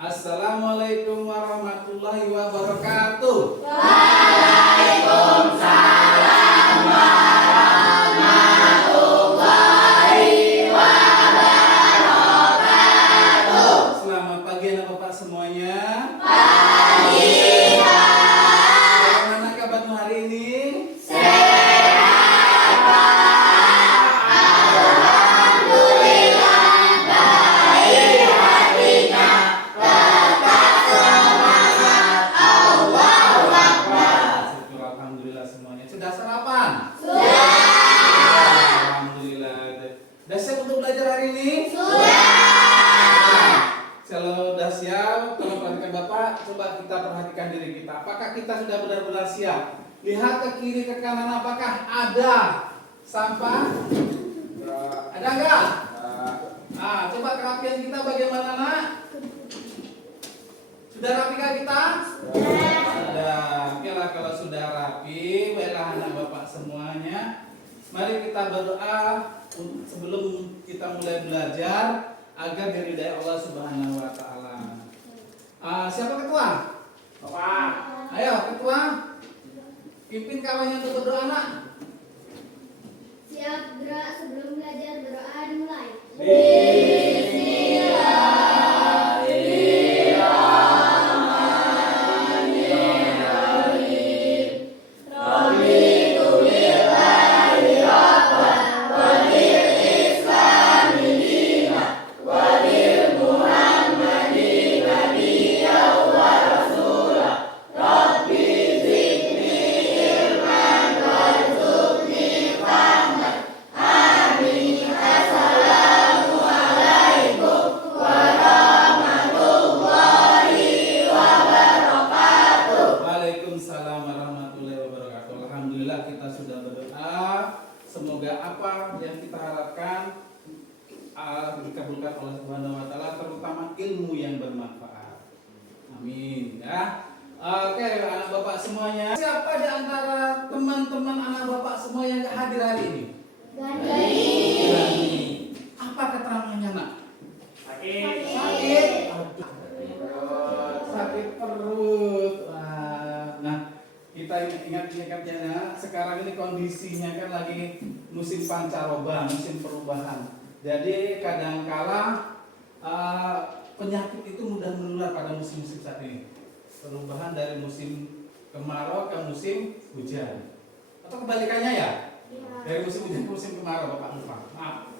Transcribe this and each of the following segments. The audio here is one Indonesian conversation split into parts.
Assalamualaikum warahmatullahi wabarakatuh. Waalaikumsalam warahmatullahi wabarakatuh. Selamat pagi anak bapak semuanya. Pagi. Bagaimana kabarmu hari ini? Sehat Pak. Alhamdulillah. Baik hatinya. Tetap semangat. Allahu Akbar. Syukur alhamdulillah semuanya. Sudah sarapan? Sudah. Alhamdulillah. Sudah siap untuk belajar hari ini? Sudah. Kalau sudah siap, tolong perhatikan Bapak, coba kita perhatikan diri kita. Apakah kita sudah benar-benar siap? Lihat ke kiri, ke kanan, apakah ada sampah? Ada enggak? Coba kerapian kita bagaimana, nak? Sudah rapikah kita? Sudah. Oke lah, kalau sudah rapi, baiklah anak Bapak semuanya. Mari kita berdoa sebelum kita mulai belajar agar diridai Allah Subhanahu wa taala. Siapa ketua? Bapak. Ayo ketua. Pimpin kawannya untuk berdoa, nak. Siap gerak sebelum belajar, berdoa dimulai. Waalaikumsalam warahmatullahi wabarakatuh. Alhamdulillah kita sudah berdoa. Semoga apa yang kita harapkan dikabulkan oleh Subhanahu wa taala, terutama ilmu yang bermanfaat. Amin ya. Oke, anak Bapak semuanya. Siapa di antara teman-teman anak Bapak semua yang gak hadir hari ini? Gani. Apa keterangannya, nak? Sakit. Aduh. Sakit perut. Nah, kita ingat ya, sekarang ini kondisinya kan lagi musim pancaroba, musim perubahan. Jadi kadangkala penyakit itu mudah menular pada musim-musim saat ini. Perubahan dari musim kemarau ke musim hujan. Atau kebalikannya ya? Dari musim hujan ke musim kemarau, Bapak lupa. Maaf.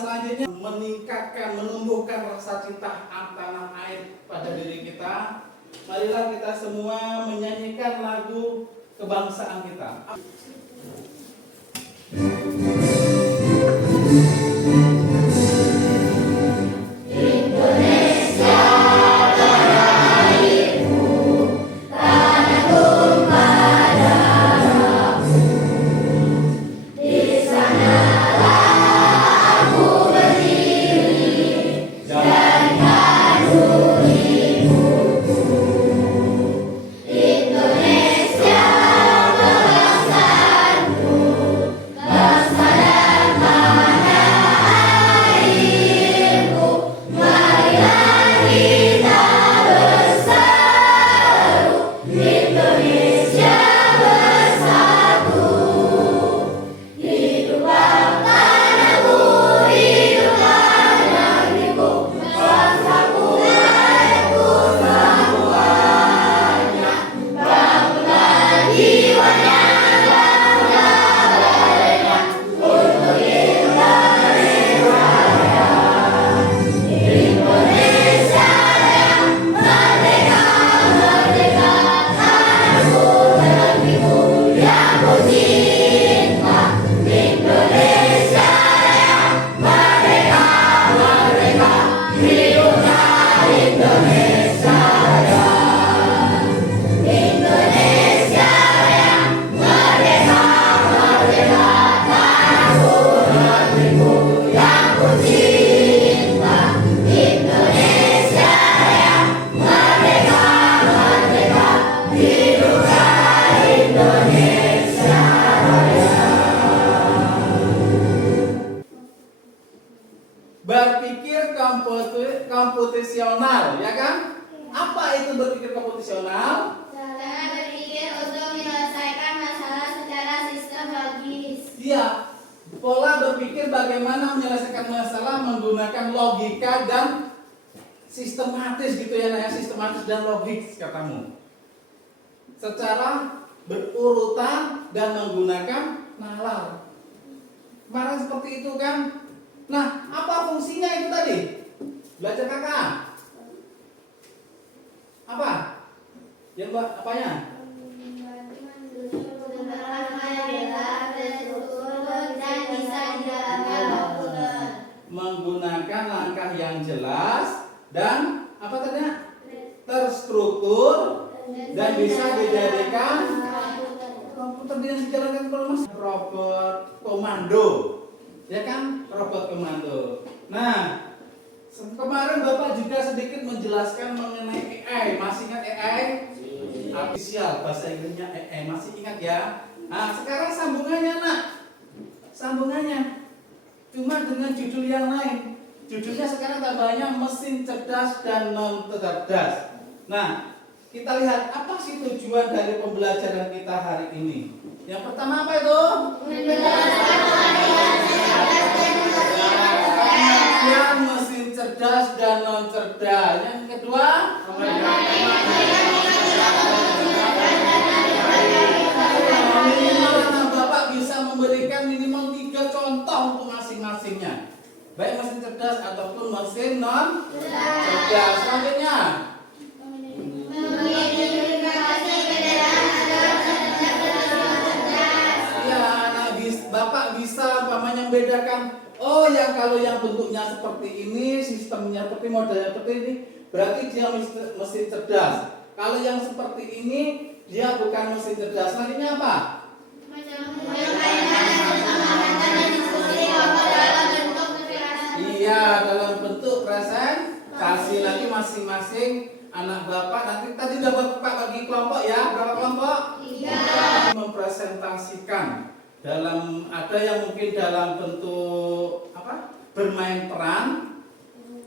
Selanjutnya meningkatkan, menumbuhkan rasa cinta tanah air pada diri kita. Marilah kita semua menyanyikan lagu kebangsaan kita. Indonesia bangsaku, bangsa berpikir komputasional, ya kan? Apa itu berpikir komputasional? Cara berpikir untuk menyelesaikan masalah secara sistem logis. Iya, pola berpikir bagaimana menyelesaikan masalah menggunakan logika dan sistematis gitu ya, Nak, ya, sistematis dan logis katamu. Secara berurutan dan menggunakan nalar. Kemarin seperti itu kan? Nah, apa fungsinya itu tadi? Belajar kakak. Apa? Yang apanya? Menggunakan langkah yang jelas dan apa tadi? Terstruktur dan bisa dijadikan komputer yang dijalankan oleh robot komando, ya kan? Robot komando. Nah, kemarin Bapak juga sedikit menjelaskan mengenai AI. Masih ingat AI? Artificial, bahasa Inggrisnya AI. Masih ingat ya? Nah, sekarang sambungannya, Nak. Sambungannya cuma dengan judul yang lain. Judulnya sekarang tambahnya mesin cerdas dan non cerdas. Nah, kita lihat apa sih tujuan dari pembelajaran kita hari ini. Yang pertama apa itu? Pengertian mesin cerdas dan non cerdas. Yang kedua, minimal anak Bapak bisa memberikan minimal 3 contoh untuk masing-masingnya. Baik mesin cerdas ataupun mesin non cerdas. Selanjutnya, Bapak bisa umpamanya membedakan, oh yang kalau yang bentuknya seperti ini, sistemnya seperti modelnya seperti ini, berarti dia mesin cerdas. Kalau yang seperti ini, dia bukan mesin cerdas. Selanjutnya apa? Iya, dalam bentuk presentasi. Lagi masing-masing anak Bapak nanti tadi udah Bapak bagi kelompok ya, berapa kelompok? 3. Mempresentasikan dalam, ada yang mungkin dalam bentuk apa? Bermain peran,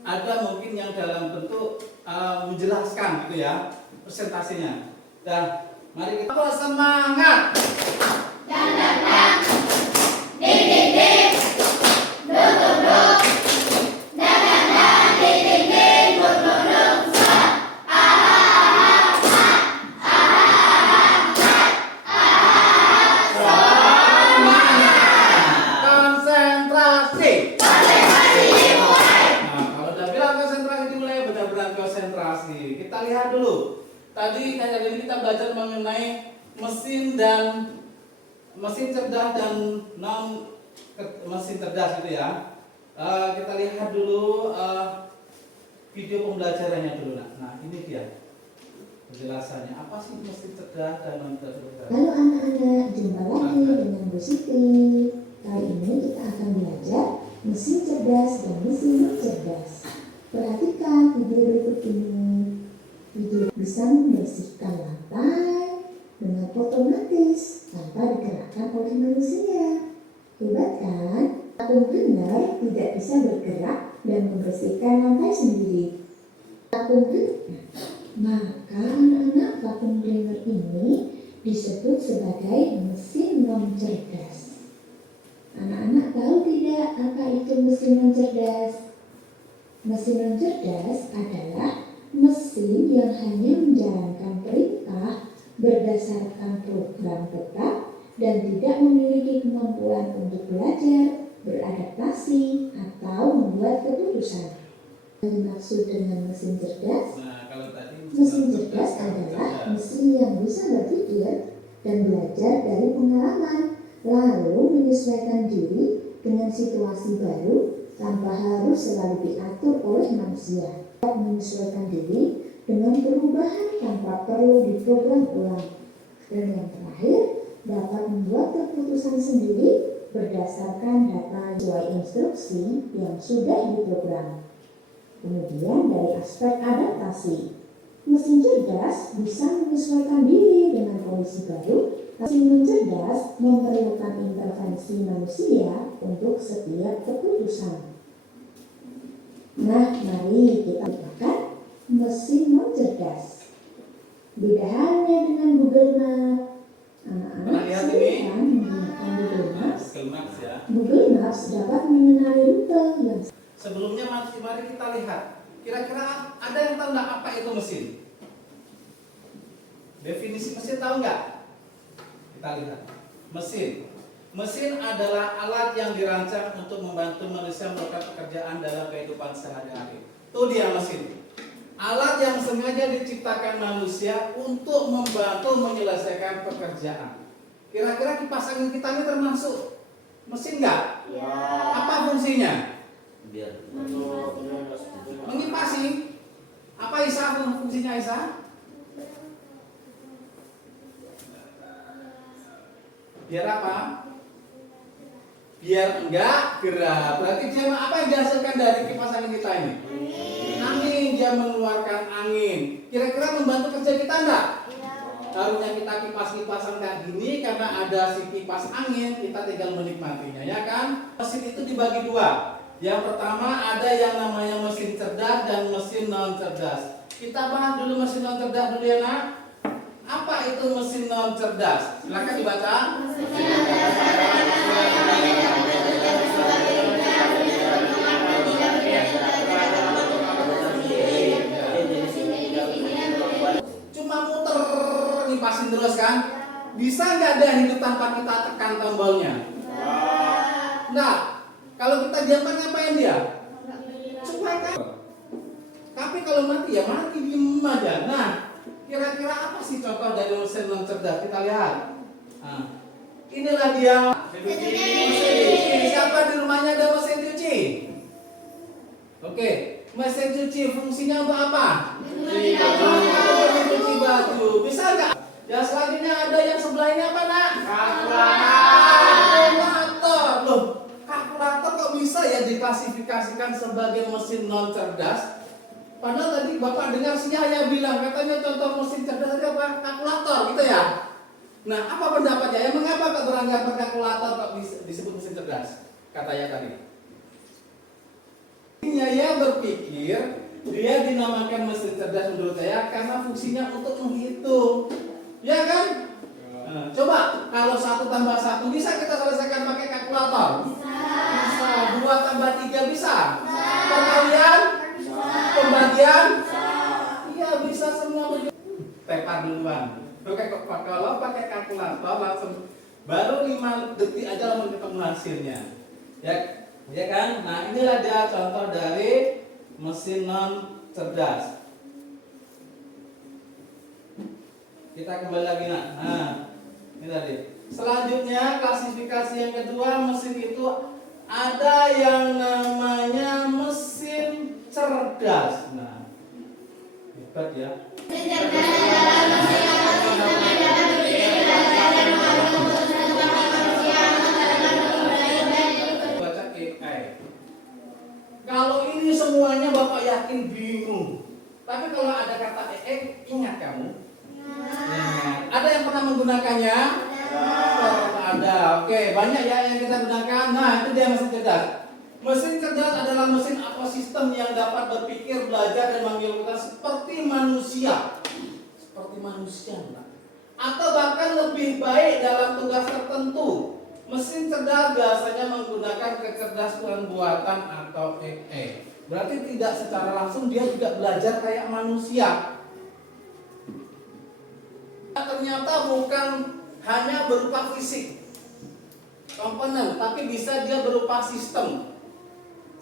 ada mungkin yang dalam bentuk menjelaskan gitu ya, presentasinya. Dan mari kita semangat. Tadi kita belajar mengenai mesin cerdas dan non mesin cerdas gitu ya. Kita lihat dulu video pembelajarannya dulu. Nah, ini dia penjelasannya. Apa sih mesin cerdas dan non cerdas? Halo anak-anak, jumpa lagi dengan Bu Siti. Kali ini kita akan belajar mesin cerdas dan mesin non cerdas. Perhatikan video berikut ini. Video bisa membersihkan lantai dengan otomatis tanpa digerakkan oleh manusia. Hebat kan? Vakum cleaner tidak bisa bergerak dan membersihkan lantai sendiri. Vakum cleaner. Maka anak-anak, vakum cleaner ini disebut sebagai mesin non cerdas. Anak-anak tahu tidak apa itu mesin non cerdas? Mesin non cerdas adalah mesin yang hanya menjalankan perintah berdasarkan program tetap dan tidak memiliki kemampuan untuk belajar, beradaptasi, atau membuat keputusan. Yang dimaksud dengan mesin cerdas? Mesin cerdas adalah mesin yang bisa berpikir dan belajar dari pengalaman, lalu menyesuaikan diri dengan situasi baru tanpa harus selalu diatur oleh manusia. Menyesuaikan diri dengan perubahan tanpa perlu diprogram ulang. Dan yang terakhir, dapat membuat keputusan sendiri berdasarkan data sesuai instruksi yang sudah diprogram. Kemudian dari aspek adaptasi, mesin cerdas bisa menyesuaikan diri dengan kondisi baru. Mesin cerdas memerlukan intervensi manusia untuk setiap keputusan. Nah, mari kita gunakan mesin non cerdas. Beda halnya dengan Google Maps. Anak-anak Pernah lihat sering ini? kan menggunakan Google Maps. Google Maps ya. Google Maps dapat mengenali rute yang Sebelumnya mari kita lihat. Kira-kira ada yang tahu nggak apa itu mesin? Definisi mesin tahu nggak? Kita lihat. Mesin adalah alat yang dirancang untuk membantu manusia melakukan pekerjaan dalam kehidupan sehari-hari. Itu dia mesin. Alat yang sengaja diciptakan manusia untuk membantu menyelesaikan pekerjaan. Kira-kira kipas angin kita ini termasuk mesin nggak? Apa fungsinya? Mengipasi. Apa Isa fungsinya Isa? Biar apa? Biar enggak gerak. Berarti dia apa yang dihasilkan dari kipas angin kita ini? Angin. Dia mengeluarkan angin. Kira-kira membantu kerja kita enggak? Harusnya kita kipas-kipasan kayak gini karena ada si kipas angin, kita tinggal menikmatinya, ya kan? Mesin itu dibagi dua. Yang pertama ada yang namanya mesin cerdas dan mesin non cerdas. Kita bahas dulu mesin non cerdas dulu ya nak. Apa itu mesin non cerdas? Silakan dibaca. Cuma muter ngipasin terus kan? Bisa nggak dia hidup tanpa kita tekan tombolnya? Nah, kalau kita diamkan ngapain dia? Cuekan. Tapi kalau mati ya mati diem aja. Nah, kira-kira apa sih contoh dari mesin non cerdas? Kita lihat. Nah, inilah dia. Mesin cuci. Siapa di rumahnya ada mesin cuci? Oke, mesin cuci fungsinya untuk apa? Cuci baju. Bisa nggak? Ya selanjutnya ada yang sebelah ini apa nak? Kalkulator. Loh, kalkulator kok bisa ya diklasifikasikan sebagai mesin non cerdas? Padahal tadi Bapak dengar si Yahya bilang katanya contoh mesin cerdas itu apa? Kalkulator gitu ya. Nah, apa pendapatnya? Ya mengapa kok beranggapan kalkulator kok disebut mesin cerdas? Katanya tadi. Yahya berpikir dia dinamakan mesin cerdas menurut saya karena fungsinya untuk menghitung. Ya kan? Nah, coba kalau 1 tambah 1 bisa kita selesaikan pakai kalkulator? Bisa. 2 tambah 3 bisa? Perkalian? Pembagian? Iya bisa semua begitu. Tepar duluan. Oke, kalau pakai kalkulator langsung baru 5 detik aja langsung ketemu hasilnya. Ya kan? Nah, inilah dia contoh dari mesin non cerdas. Kita kembali lagi nak. Nah, ini tadi. Selanjutnya klasifikasi yang kedua mesin itu ada yang namanya mesin cerdas. Nah, hebat ya. Baca AI. Kalau ini semuanya Bapak yakin bingung. Tapi kalau ada kata AI, ingat kamu. Ada yang pernah menggunakannya? Ada. Oke, banyak ya yang kita gunakan. Nah, itu dia mesin cerdas. Mesin cerdas adalah mesin atau sistem yang dapat berpikir, belajar, dan mengilukan seperti manusia. Seperti manusia, enggak? Atau bahkan lebih baik dalam tugas tertentu. Mesin cerdas biasanya menggunakan kecerdasan buatan atau AI. Berarti tidak secara langsung dia juga belajar kayak manusia. Ternyata bukan hanya berupa fisik komponen, tapi bisa dia berupa sistem.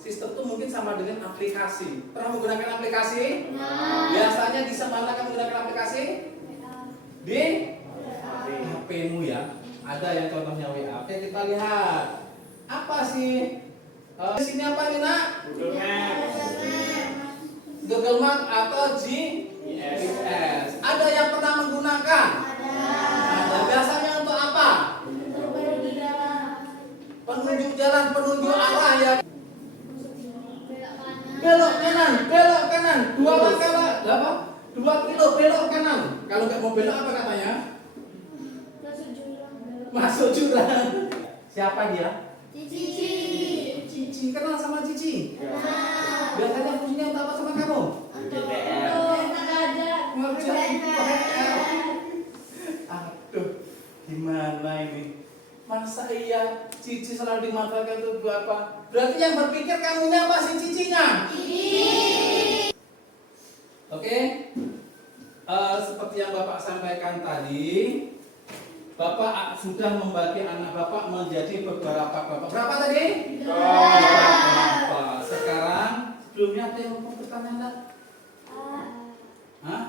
Sistem itu mungkin sama dengan aplikasi. Pernah menggunakan aplikasi? Biasanya di mana kamu menggunakan aplikasi? Di HP-mu ya. Ada yang contohnya WA. Oke, kita lihat. Apa sih? Di sini apa nih nak? Google Maps atau GPS. Ada yang pernah menggunakan? Ada. Biasanya untuk apa? Penunjuk jalan, penunjuk arah ya. Belok kanan, belok kanan. 2 langkah apa? 2 kilo belok kanan. Kalau nggak mau belok apa katanya? Masuk jurang. Siapa dia? Cici. Cici. Kenal sama Cici? Biasanya fungsinya untuk apa sama kamu? Ngerjain PR. Aduh, gimana ini? Masa iya Cici selalu dimanfaatkan untuk apa? Berarti yang berpikir kamunya apa si Cicinya? Oke, seperti yang Bapak sampaikan tadi, Bapak sudah membagi anak Bapak menjadi beberapa kelompok. Berapa tadi? Beberapa. Sekarang sebelumnya ada yang mau bertanya enggak? Hah?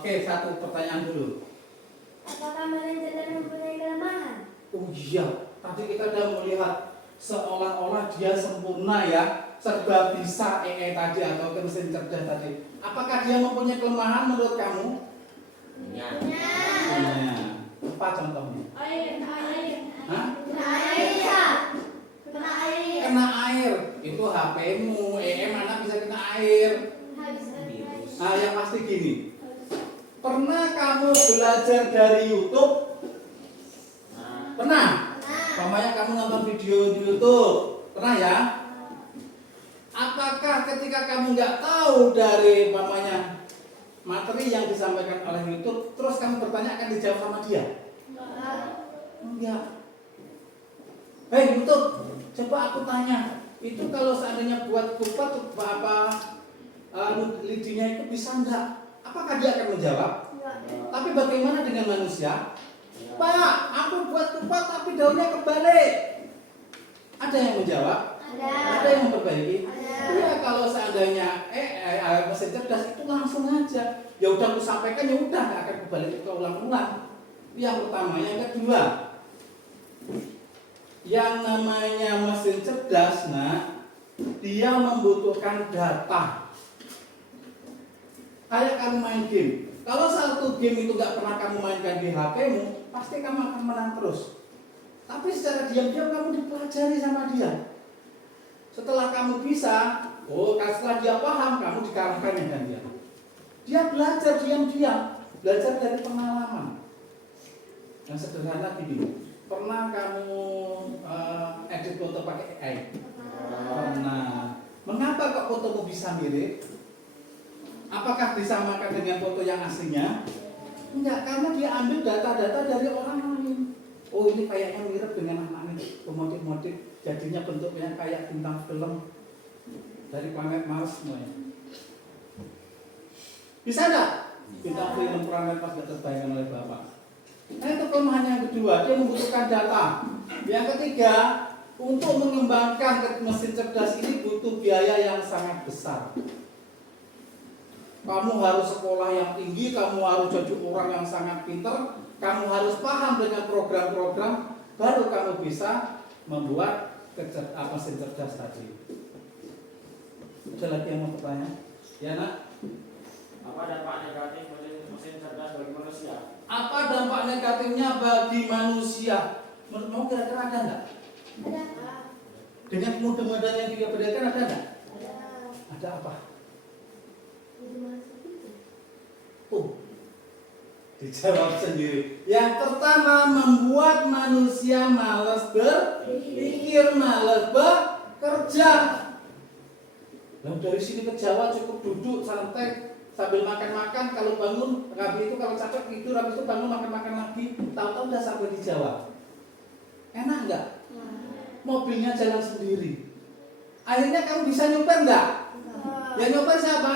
Oke, satu pertanyaan dulu. Apakah manajer mempunyai kelemahan? Oh iya, tadi kita sudah melihat seolah-olah dia sempurna ya, serba bisa tadi atau mesin cerdas tadi. Apakah dia mempunyai kelemahan menurut kamu? Ya. Punya. Apa contohnya? Air. Hah? Kena air. Kena air. Itu HP-mu, mana bisa kena air? Nah, yang pasti gini. Pernah kamu belajar dari YouTube? Pernah? Pamannya kamu nonton video di YouTube? Pernah ya? Apakah ketika kamu nggak tahu dari pamannya materi yang disampaikan oleh YouTube, terus kamu bertanya akan dijawab sama dia? Enggak. Hei YouTube, coba aku tanya, itu kalau seandainya buat kupat lidinya itu bisa enggak? Apakah dia akan menjawab? Tapi bagaimana dengan manusia? Pak, aku buat kupat tapi daunnya kebalik. Ada yang menjawab? Ada yang memperbaiki? Iya, kalau seandainya mesin cerdas itu langsung aja. Ya udah aku sampaikan, ya udah nggak akan kebalik ke ulang-ulang. Yang pertama, yang kedua, yang namanya mesin cerdas, dia membutuhkan data. Kayak kamu main game. Kalau satu game itu nggak pernah kamu mainkan di HP-mu, pasti kamu akan menang terus. Tapi secara diam-diam kamu dipelajari sama dia. Setelah kamu bisa, setelah dia paham, kamu dikalahkan dengan dia. Dia belajar diam-diam, belajar dari pengalaman. Yang sederhana gini, pernah kamu edit foto pakai AI? Pernah. Mengapa kok fotomu bisa mirip? Apakah disamakan dengan foto yang aslinya? Enggak, karena dia ambil data-data dari orang lain. Oh, ini kayaknya mirip dengan anak ini, pemotif-motif, jadinya bentuknya kayak bintang film dari planet Mars semuanya. Bisa enggak? Bintang film planet Mars tidak terbayangkan oleh Bapak. Nah, itu kelemahan yang kedua, dia membutuhkan data. Yang ketiga, untuk mengembangkan mesin cerdas ini butuh biaya yang sangat besar. Kamu harus sekolah yang tinggi, kamu harus jadi orang yang sangat pintar, kamu harus paham dengan program-program, baru kamu bisa membuat mesin cerdas tadi. Ada lagi yang mau bertanya? Ya nak? Apa dampak negatif mesin cerdas bagi manusia? Apa dampak negatifnya bagi manusia? Menurut kamu kira-kira ada enggak? Ada. Dengan kemudahan yang dia berikan ada enggak? Ada apa? Dijawab sendiri. Yang pertama, membuat manusia malas berpikir, malas bekerja. Lalu dari sini ke Jawa cukup duduk santai sambil makan-makan. Kalau bangun, habis itu kalau capek tidur, habis itu bangun makan-makan lagi. Tahu-tahu udah sampai di Jawa. Enak enggak? Mobilnya jalan sendiri. Akhirnya kamu bisa nyoper enggak? Yang nyoper siapa?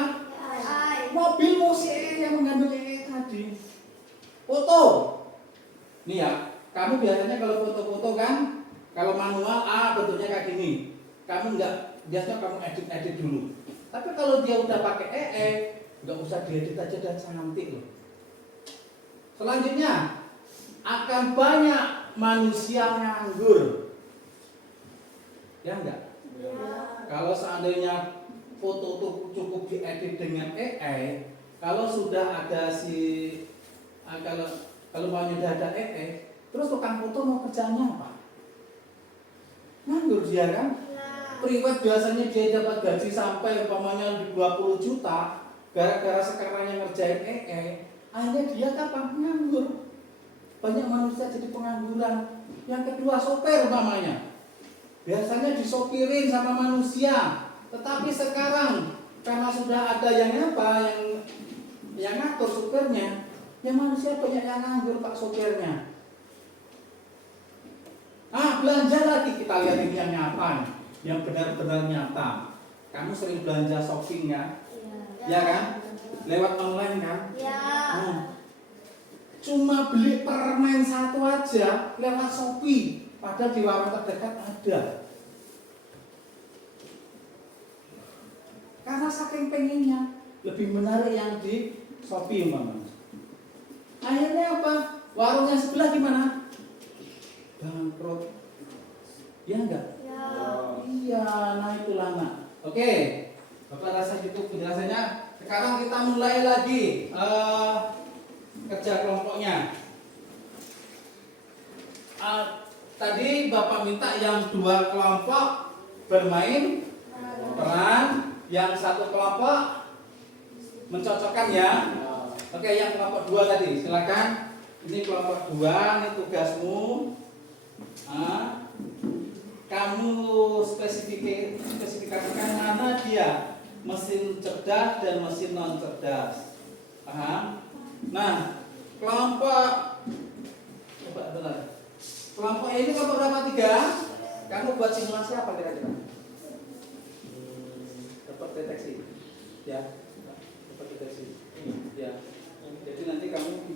Mobil musik yang mengambil tadi. Foto. Nih ya, kamu biasanya kalau foto-foto kan, kalau manual bentuknya kayak gini. Kamu enggak, biasanya kamu edit dulu. Tapi kalau dia udah pakai enggak usah diedit aja dan cantik loh. Selanjutnya, akan banyak manusia nganggur. Ya enggak? Ya. Kalau seandainya foto itu cukup diedit dengan AI, kalau sudah ada kalau mau sudah ada AI, terus tukang foto mau kerjanya apa? Nganggur dia kan? Priwet biasanya dia dapat gaji sampai umpamanya di 20 juta, gara-gara sekarang yang ngerjain AI, akhirnya dia kapan? Nganggur. Banyak manusia jadi pengangguran. Yang kedua, sopir umpamanya. Biasanya disopirin sama manusia. Tetapi sekarang karena sudah ada yang apa, yang ngatur supirnya, yang manusia banyak yang nganggur pak supirnya. Belanja lagi, kita lihat ini yang nyata nih, yang benar-benar nyata. Kamu sering belanja shopping ya? Ya kan? Lewat online kan? Ya. Cuma beli permen satu aja lewat Shopee, padahal di warung terdekat ada. Karena saking pengennya, lebih menarik yang di Shopee umpamanya. Akhirnya apa? Warungnya sebelah gimana? Bangkrut. Ya enggak? Ya. Iya, nah itulah nak. Oke, Bapak rasa itu penjelasannya. Sekarang kita mulai lagi kerja kelompoknya. Tadi Bapak minta yang 2 kelompok bermain peran, yang 1 kelompok mencocokkan ya. Oke, yang kelompok 2 tadi, silakan. Ini kelompok 2, ini tugasmu. Kamu spesifikasikan mana dia mesin cerdas dan mesin non cerdas. Paham? Nah, kelompok ini kelompok berapa? 3. Kamu buat simulasi apa kira-kira? Dapat deteksi, ya. Dapat deteksi. Ya. Jadi nanti kamu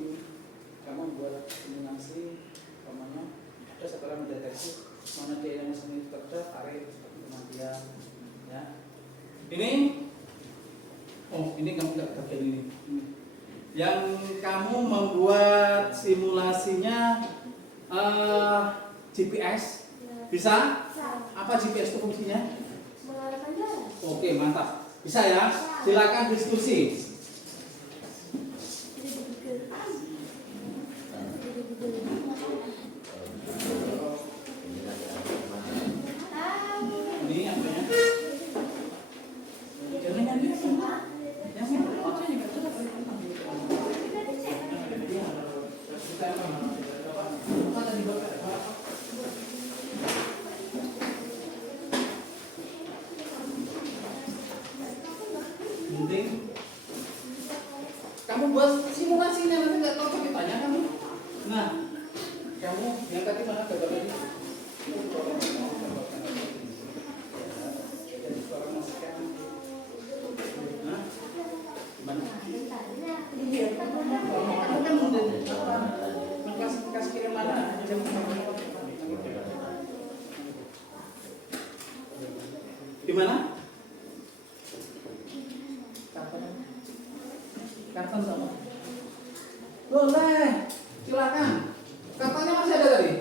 buat simulasi, namanya ada setelah mendeteksi mana dia yang mesin cerdas, tarik seperti kematian, ya. Ini kamu nggak bagian ini. Yang kamu membuat simulasinya GPS, bisa? Apa GPS itu fungsinya? Mengarahkan jalan. Oke, mantap. Bisa ya? Silakan diskusi. Ini apanya? Jangan yang penting kamu buat simulasinya, nanti nggak tahu ceritanya kamu. Nah, kamu yang tadi mana gambar tadi? Nah, gimana? Iya, kamu kan mengklasifikasi kira mana? Di mana? Karton sama. Boleh, silakan. Kartonnya masih ada tadi.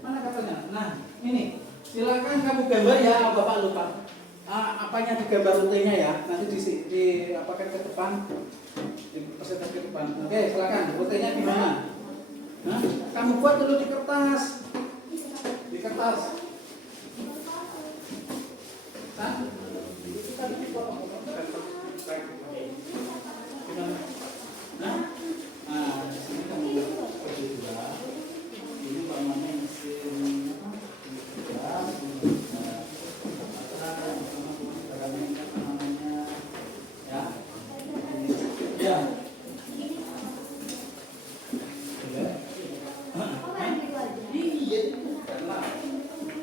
Mana kartonnya? Nah, ini. Silakan kamu gambar ya, Bapak lupa. Apanya digambar rutenya ya. Nanti di apakan ke depan. Dipresentasi ke depan. Oke, silakan. Rutenya gimana? Nah, kamu buat dulu di kertas. Di kertas. Hah? Tadi dipotong-potong. Nah, di sini kamu berdua. Ini namanya mesin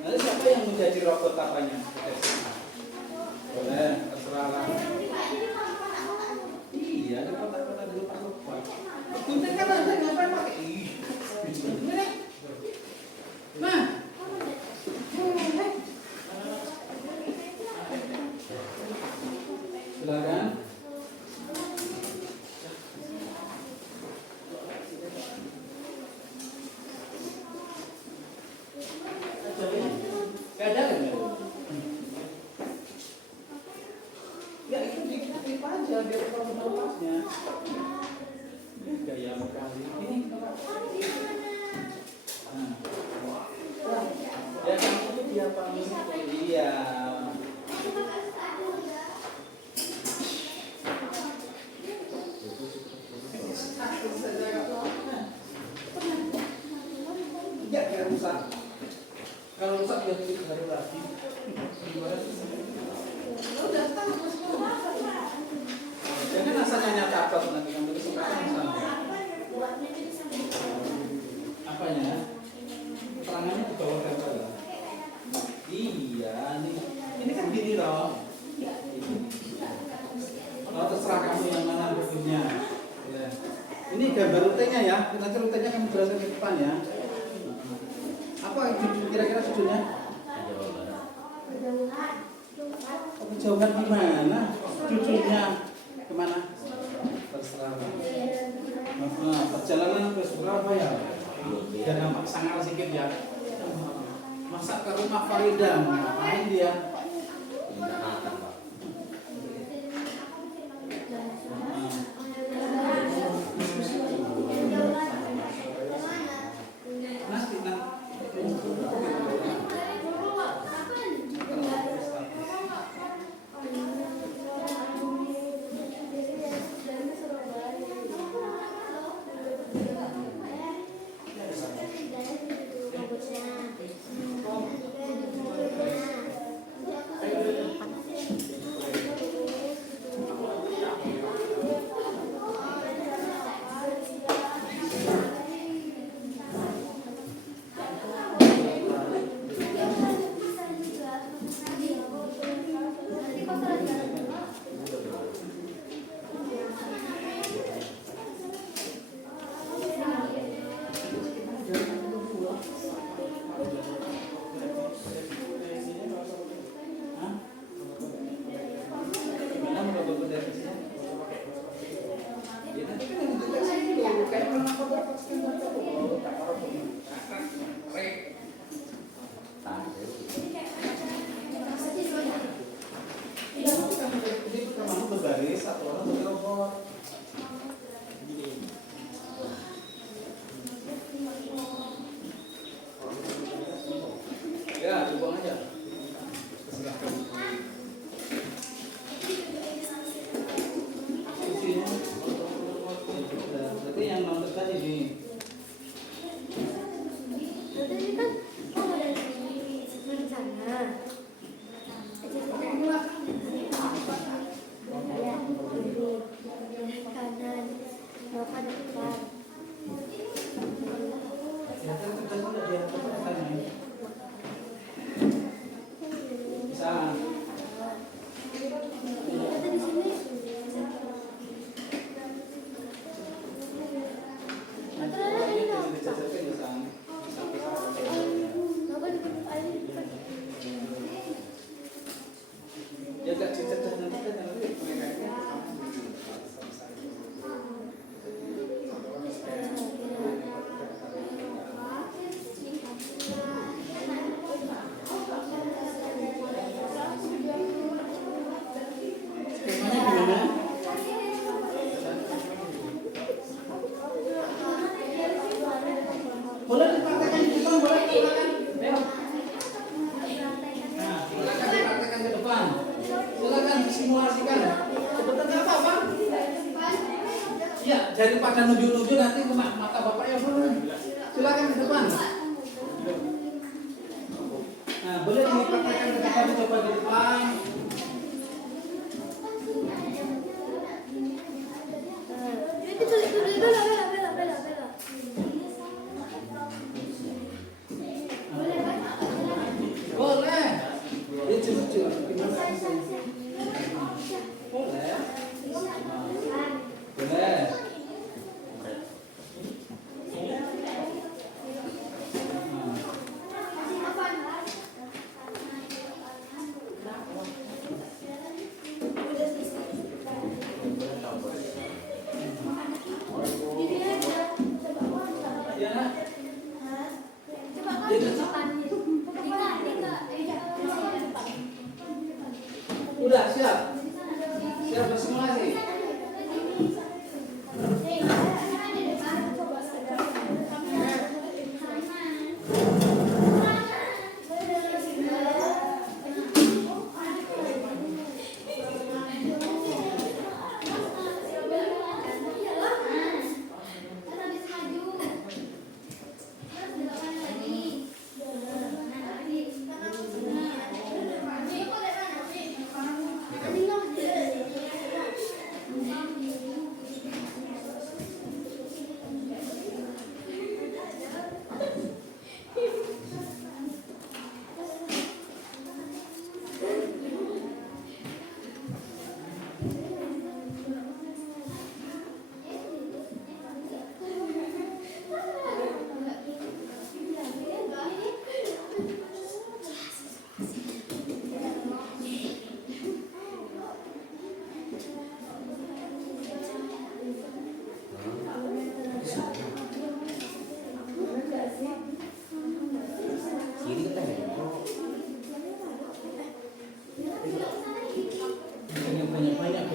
nanti siapa yang menjadi robot apanya? Boleh, terserah lah. Iya, ada kotak-kotak dulu Pak Lukman. Gunting kan ada ngapain pakai? Ini. Nah. Silakan. Gak ada kan? Ya itu dikit aja biar kalau melepasnya. Gaya sekali. Ini nah. Ya kamu itu dia pamit. Iya. Enggak rusak. Kalau rusak dia baru lagi. ya. Oh, terserah kamu yang mana rutenya. Ya. Ini gambar rutenya ya. Nanti rutenya kamu jelaskan ke depan ya. Apa kira-kira judulnya? Kejauhan gimana? Judulnya kemana? Terserah. Perjalanan ke Surabaya. Dan nampak sangar sedikit ya. Masa ke rumah Farida, ngapain dia? Ya, dibuang aja. Berarti yang nonton tadi nih. Tadi kan ada di sana. Kanan, bapak depan. Bisa. Ada di sini. Bapak di air. Ya gak cecah nanti kan nanti mereka. Boleh dipraktekkan di depan, boleh silakan. Ayo. Nah, silakan dipraktekkan ke depan. Silakan disimulasikan. Sebenarnya apa, Pak? Iya, daripada nunjuk-nunjuk nanti kena mata Bapak ya, boleh. Silakan ke depan. Nah, boleh dipraktekkan ke depan, coba di depan. Itu bela. Boleh. Dia jujur. Boleh. Boleh. Ya, nak. Udah siap. Siap bersimulasi.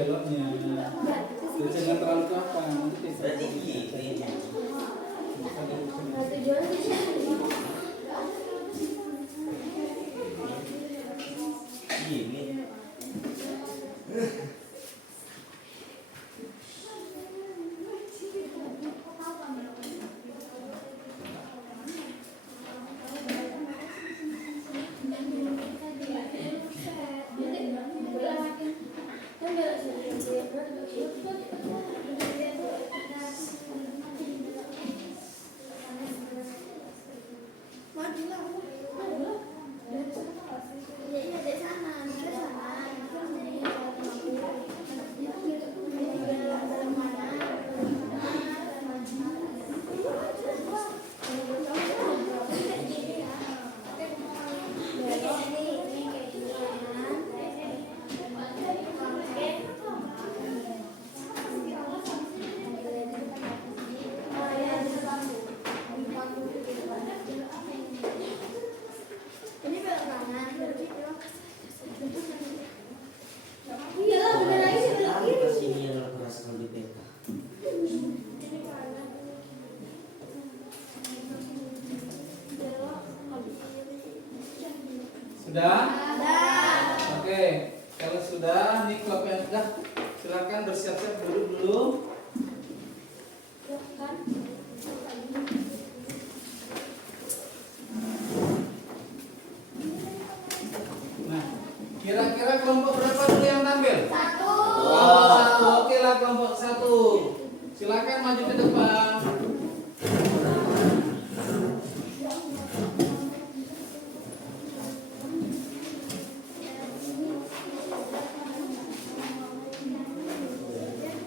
beloknya. Jangan terlalu ke apa. Nanti Berarti gini. Nah, tujuannya di sini. Gini. Sini yang keras kalau di PK. Sudah? Oke, kalau sudah, nih klubnya sudah. Silakan bersiap-siap duduk dulu. Nah, kira-kira kelompok berapa dulu yang tampil? Satu. Kelompok satu, oke lah kelompok satu. Silakan maju ke depan.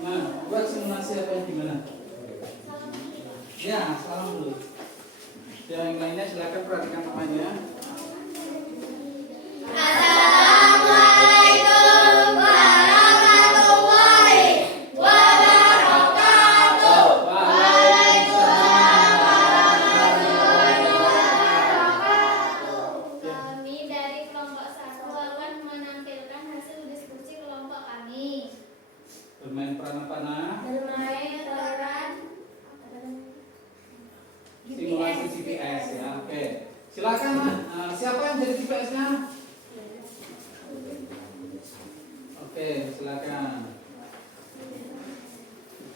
Nah, buat simulasi apa yang gimana? Ya, salam dulu. Yang lainnya silakan perhatikan namanya. Assalamualaikum warahmatullahi wabarakatuh. Waalaikumsalam warahmatullahi wabarakatuh. Kami dari kelompok 1 akan menampilkan hasil diskusi kelompok kami. Bermain peran apa nah? Bermain peran Simulasi GPS ya. Oke. Silakan Mak. Siapa yang jadi GPS-nya? Oke, silakan.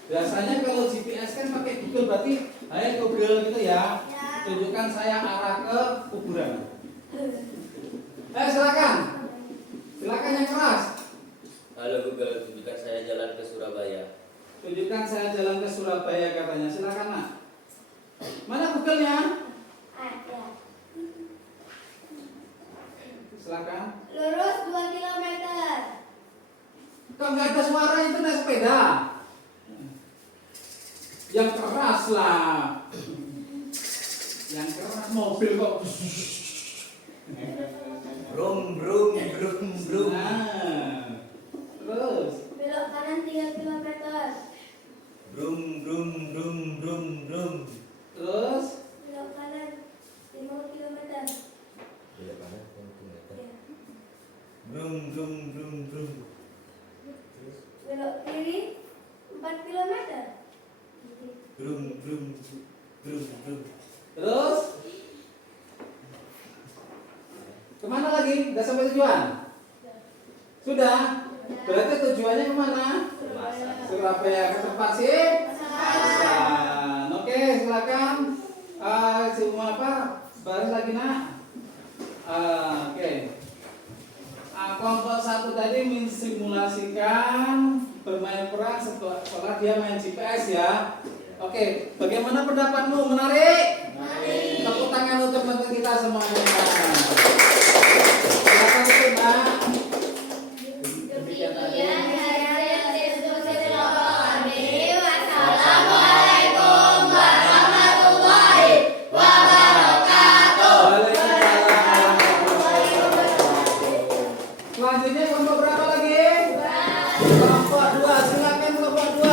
Biasanya kalau GPS kan pakai Google, berarti ayo Google gitu ya. Tunjukkan saya arah ke kuburan. Silakan. Silakan yang keras. Halo Google, tunjukkan saya jalan ke Surabaya. Tunjukkan saya jalan ke Surabaya katanya. Silakan Nak. Mana Google-nya? ada. Silakan. Lurus 2 km. Kok nggak ada suara itu naik sepeda? Yang keras lah. Yang keras mobil kok. Brum brum brum brum. Nah, terus. Belok kanan 3 km. Brum brum brum brum brum. Terus. Belok kanan 5 km. Brum brum brum brum. Belok kiri 4 km. Brum brum brum brum. Terus. Kemana lagi? Udah sampai tujuan? Sudah? Berarti tujuannya kemana? Surabaya, ke tempat sih? Oke, silakan. Semua apa? Baris lagi nak. Oke. Kelompok 1 tadi mensimulasikan bermain peran setelah dia main GPS ya. Oke, bagaimana pendapatmu? Menarik? Tepuk tangan untuk teman kita semuanya. Silakan tutup Nak. Demikian tadi. hasil diskusi kelompok kami. Wassalamualaikum warahmatullahi wabarakatuh. Selanjutnya kelompok berapa lagi? Kelompok 2, silakan kelompok 2.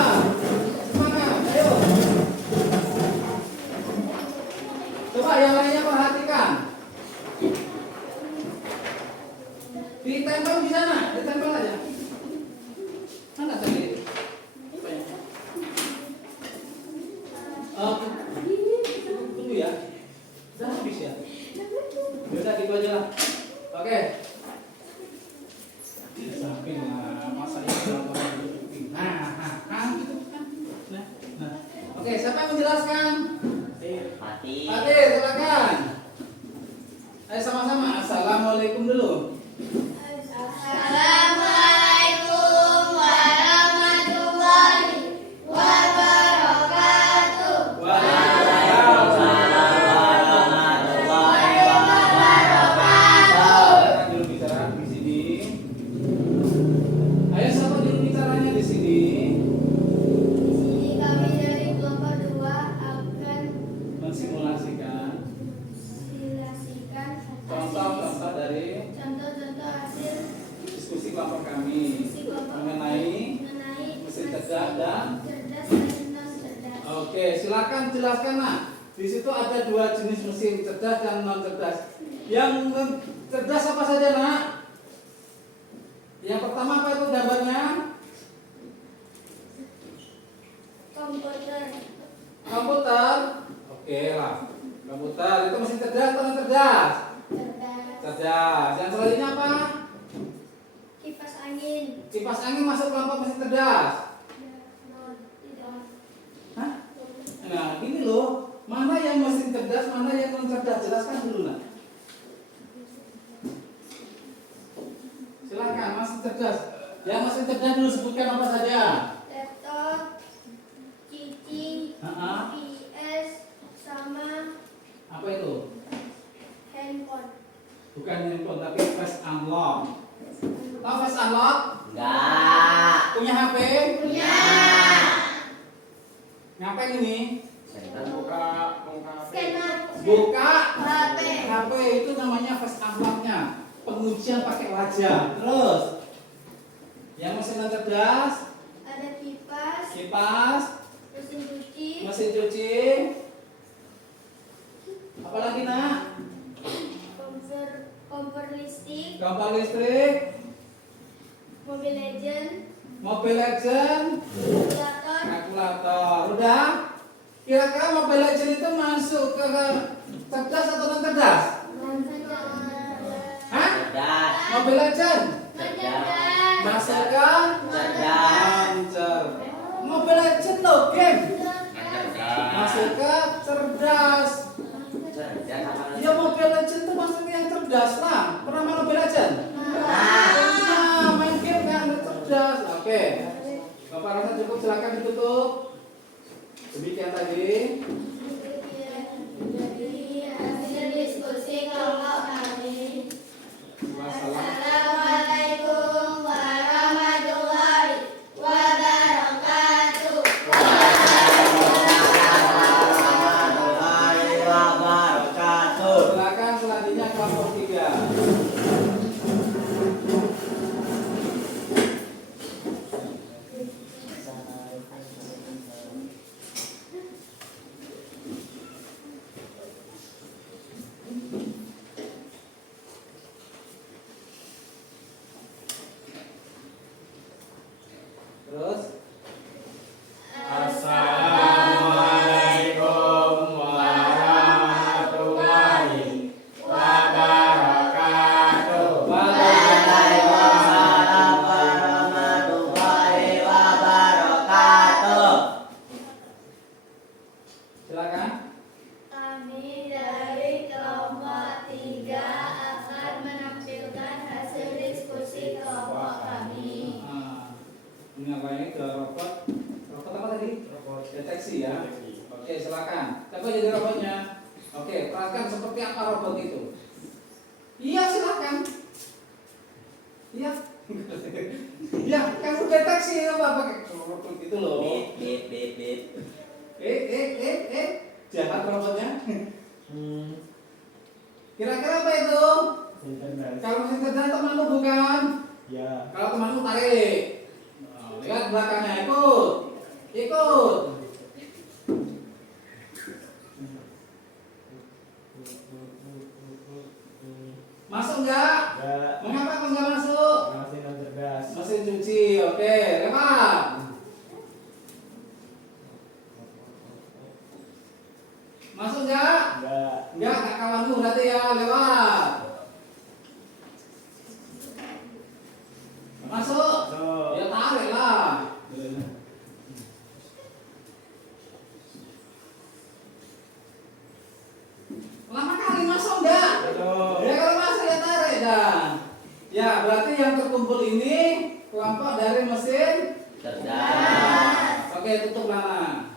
Semangat, ayo. Coba yang lainnya perhatikan. Ditempel di sana, ditempel aja. assalamualaikum dulu. Assalamualaikum warahmatullahi wabarakatuh. Silakan juru bicara di sini. Ayo siapa juru bicaranya di sini? Di sini kami dari kelompok 2 akan Mensimulasikan mensimulasikan contoh-contoh dari contoh-contoh hasil diskusi kelompok kami diskusi kelompok mengenai mesin cerdas dan cerdas dan non cerdas. Oke, silakan jelaskan nak. Di situ ada 2 jenis mesin, cerdas dan non cerdas. Yang cerdas apa saja nak? Yang pertama apa itu gambarnya? Komputer Komputer. Oke lah. Komputer itu mesin cerdas atau non cerdas? cerdas. Cerdas. Yang selanjutnya apa? Kipas angin. Kipas angin masuk kelompok mesin cerdas. Non tidak. Hah? Nah, ini loh. Mana yang mesin cerdas, mana yang non cerdas? Jelaskan dulu nak. Silakan, mesin cerdas. Yang mesin cerdas dulu sebutkan apa saja. Laptop, cici, Ha-ha. PS, sama Apa itu? handphone. Bukan handphone tapi flash unlock. Tahu flash unlock? Enggak. Punya HP? Punya. Ngapain ini? Buka Scanner. Buka HP. HP itu namanya flash unlocknya. Penguncian pakai wajah. Terus yang mesin non cerdas, Ada kipas, kipas, mesin cuci, mesin cuci. Apa lagi nak? kompor listrik, Kompor listrik, mobil legend, Mobile Legend, kalkulator, kalkulator. Udah? Kira-kira Mobile Legend itu masuk ke cerdas atau non cerdas? Hah? Cerdas. Mobile Legend cerdas, masuk ke Cerdas. lancar. Mobile Legend lo game masuk ke cerdas. Cerdas apa? Ya Mobile Legend tuh masuk yang cerdas lah. Pernah main Mobile Legend? Nah, main game kan cerdas. Oke. Bapak rasa cukup, silakan ditutup. Demikian tadi. Jadi hasil diskusi kelompok kami. Wassalam. Assalamualaikum warahmatullahi wabarakatuh. Warahmatullahi wabarakatuh. Silakan selanjutnya kelompok 3. Terus Assalamualaikum warahmatullahi wabarakatuh. Waalaikumsalam warahmatullahi wabarakatuh. silakan. Kami dari kelompok 3 akan menampilkan hasil diskusi kelompok kami. Ini apa ini? Robot apa tadi? Robot deteksi ya. Oke, silakan. Siapa jadi robotnya? Oke, perhatikan seperti apa robot itu. Iya, silakan. Iya. Iya, kamu deteksi apa pakai robot itu loh. Bip bip bip bip. Jahat robotnya. Kira-kira apa itu? Kalau mesin cerdas temanmu bukan? Ya. Kalau temanmu tarik. Nah, lihat belakangnya, ikut. Ikut. Masuk enggak? Enggak. Mengapa kau enggak masuk? Masih non cerdas. Mesin cuci, oke, lewat. Masuk enggak? Enggak. Enggak, kak kawanmu berarti ya, lewat. Masuk. Masuk. Ya tarik lah. Lama kali masuk enggak? Masuk. Ya kalau masuk ya tarik dah. Ya, berarti yang terkumpul ini kelompok dari mesin cerdas. Oke, tutup Nana.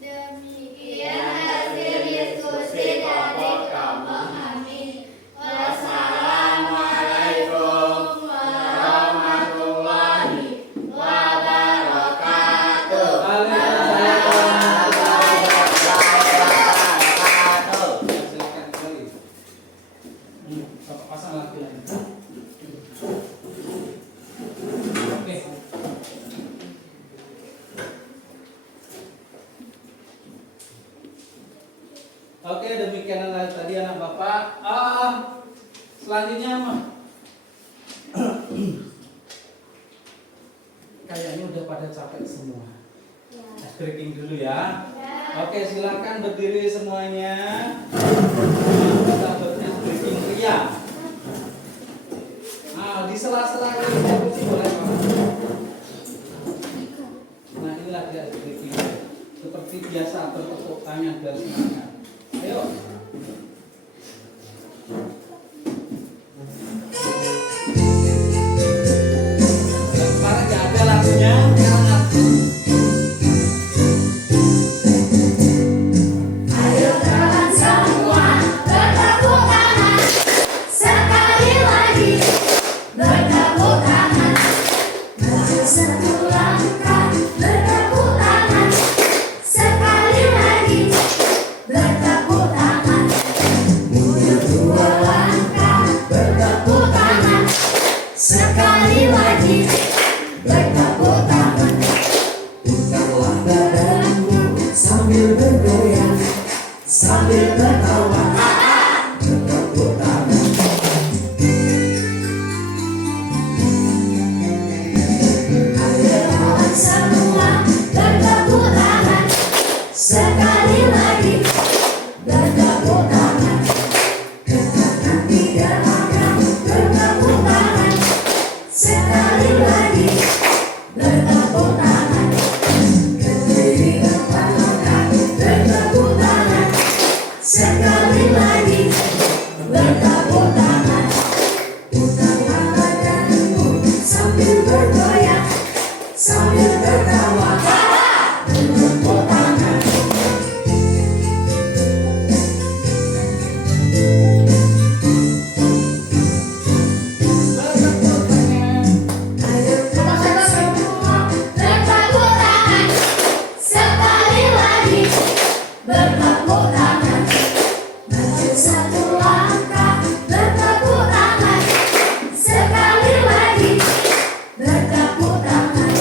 Demikian hasil diskusi dari kelompok kami. Wassalamualaikum warahmatullahi wabarakatuh. Silakan kembali. Bapak pasang lagi lagi. Oke. Oke, demikianlah tadi anak Bapak. Selanjutnya mah. Kayaknya udah pada capek semua. Stretching dulu ya. Oke, silakan berdiri semuanya. Kita stretching ria. Di sela-sela diskusi boleh Pak. Nah, inilah dia stretching. Seperti biasa bertepuk tangan dan semangat. Ayo. Kemarin nggak ada lagunya, sekarang ada. Ayo kawan semua bertepuk tangan. Sekali lagi bertepuk tangan. Maju satu langkah bertepuk tangan. Sekali lagi bertepuk tangan. Mundur dua langkah bertepuk tangan. Sekali lagi bertepuk tangan. Putarlah badanmu sambil bergoyang, sambil tertawa. Bertepuk tangan. Ayo kawan semua bertepuk tangan. Sekali lagi bertepuk tangan. Katakan tiga langkah bertepuk tangan. Sekali lagi bertepuk tangan. Ke kiri empat langkah bertepuk tangan. Sekali lagi bertepuk tangan. Putarlah badanmu sambil bergoyang, sambil tertawa. Bertepuk tangan. Bertepuk tangan. Ayo kawan semua bertepuk tangan. Sekali lagi bertepuk tangan. Maju satu langkah bertepuk tangan. Sekali lagi bertepuk tangan.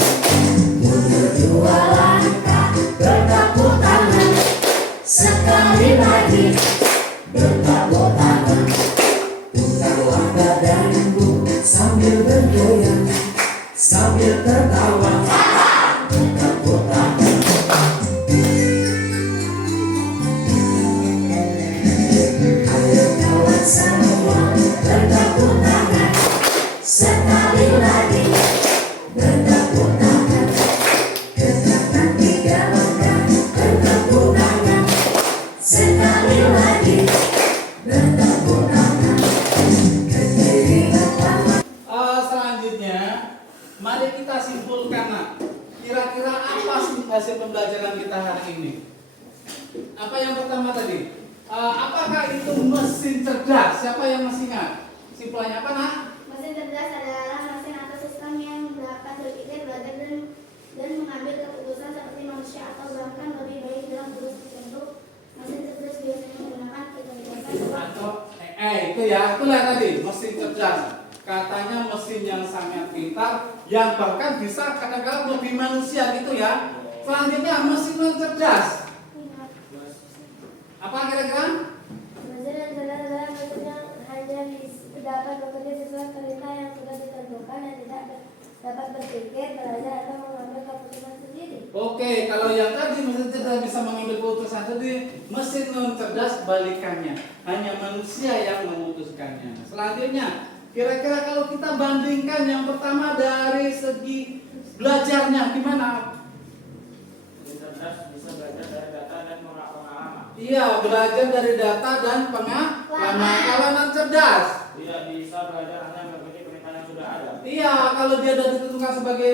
Mundur dua langkah bertepuk tangan. Sekali lagi bertepuk tangan. Putarlah badanmu sambil bergoyang, sambil tertawa. Bertepuk tangan. Ayo kawan semua bertepuk tangan. Sekali lagi bertepuk tangan. Katakan tiga langkah bertepuk tangan. Sekali lagi bertepuk tangan. Ke kiri empat langkah. Selanjutnya, mari kita simpulkan nak. Kira-kira apa sih hasil pembelajaran kita hari ini? Apa yang pertama tadi? Apakah itu mesin cerdas? Siapa yang masih ingat? Simpulannya apa nak? Mesin cerdas adalah mesin atau sistem yang dapat berpikir, belajar, dan mengambil keputusan seperti manusia atau bahkan lebih baik dalam tugas tertentu. Mesin cerdas biasanya menggunakan kecerdasan Atau itu ya, itulah tadi mesin cerdas. Katanya mesin yang sangat pintar, yang bahkan bisa kadang-kadang lebih manusia gitu ya. Selanjutnya mesin non cerdas. Apa kira-kira? Mesin yang cerdas adalah mesin yang hanya dapat bekerja sesuai perintah yang sudah ditentukan dan tidak dapat berpikir, belajar, atau mengambil keputusan sendiri. Oke, kalau yang tadi mesin cerdas bisa mengambil keputusan sendiri, mesin non cerdas balikannya, hanya manusia yang memutuskannya. Selanjutnya, kira-kira kalau kita bandingkan yang pertama dari segi belajarnya gimana? Cerdas bisa belajar dari data dan pengalaman. Iya, belajar dari data dan pengalaman. Kalau non cerdas, Tidak bisa belajar hanya mengikuti perintah yang sudah ada. Iya, kalau dia sudah ditentukan sebagai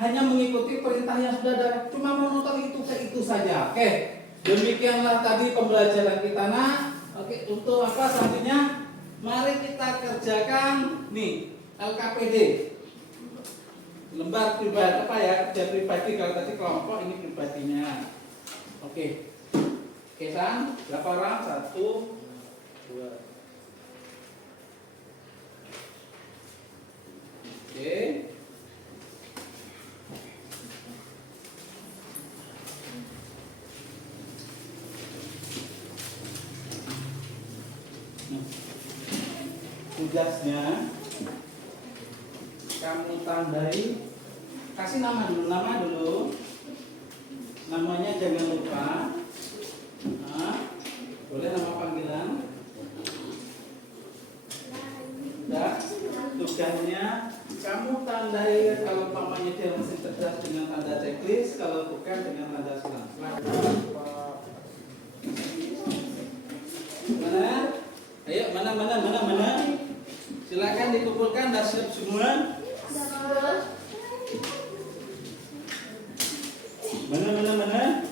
hanya mengikuti perintah yang sudah ada, cuma monoton itu ke itu saja. Oke, demikianlah tadi pembelajaran kita. Nah, oke, untuk apa selanjutnya? Mari kita kerjakan nih LKPD. Lembar pribadi apa ya? Kerja pribadi, kalau tadi kelompok ini pribadinya. Oke. Oke, San, berapa orang? 1, 2. Oke. Nah, tugasnya kamu tandai, kasih nama dulu, namanya jangan lupa. Nah, boleh nama panggilan. Nah, tugasnya kamu tandai, kalau umpamanya dia mesin cerdas dengan tanda checklist, kalau bukan dengan tanda silang. Mana? Ayo, mana? Silakan dikumpulkan, dah siap semua. Mana?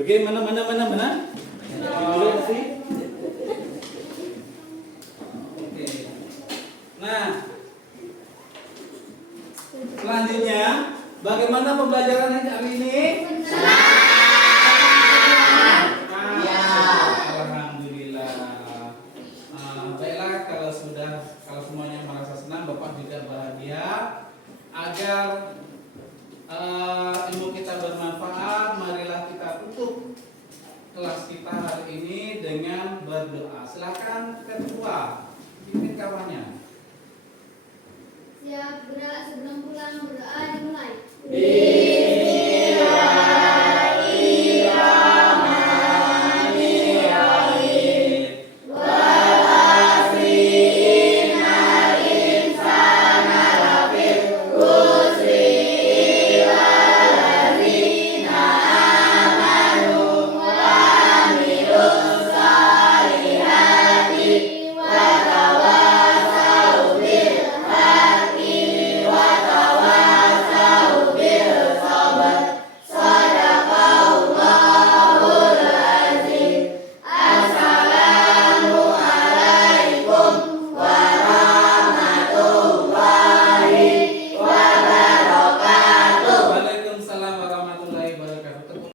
Oke, mana? Dulu sih. Oke. Nah, selanjutnya bagaimana pembelajaran hari ini? Alhamdulillah. Baiklah, kalau semuanya merasa senang, Bapak juga bahagia. Agar ilmu kita bermanfaat, marilah kita tutup kelas kita hari ini dengan berdoa. Silakan ketua, pimpin kawannya. Siap gerak sebelum pulang berdoa dimulai. Bismillahirrahmanirrahim.